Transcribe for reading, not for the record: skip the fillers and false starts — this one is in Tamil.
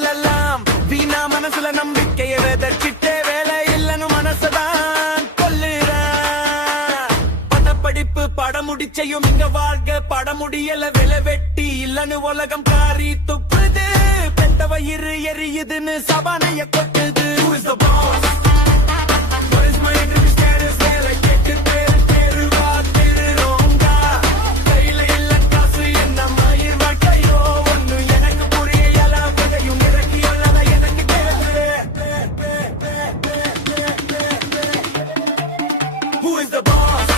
சொல்லலாம். வீணா மனசுல நம்பிக்கைய விதைச்சிட்டே வேலை இல்லன்னு மனசதான் கொல்லுறான். பட்டப்படிப்பு படம் முடிச்சையும் இங்க வாழ்க படம் முடியல விலை வெட்டி இல்லன்னு உலகம் காரி துப்புது. பெத்த வயிறு எரியுதுன்னு சபானைய கொட்டுது. Who is the boss? What is my interview status? வேலை கேட்டு பேரு வாத்திருரோங்கா. கையில இல்ல காசு என்ன மயிர் வாழ்க்கையோ ஒண்ணு எனக்கு புரியல. விதையும் இறக்கி அல்லத எனக்கு தேவை. Who is the boss?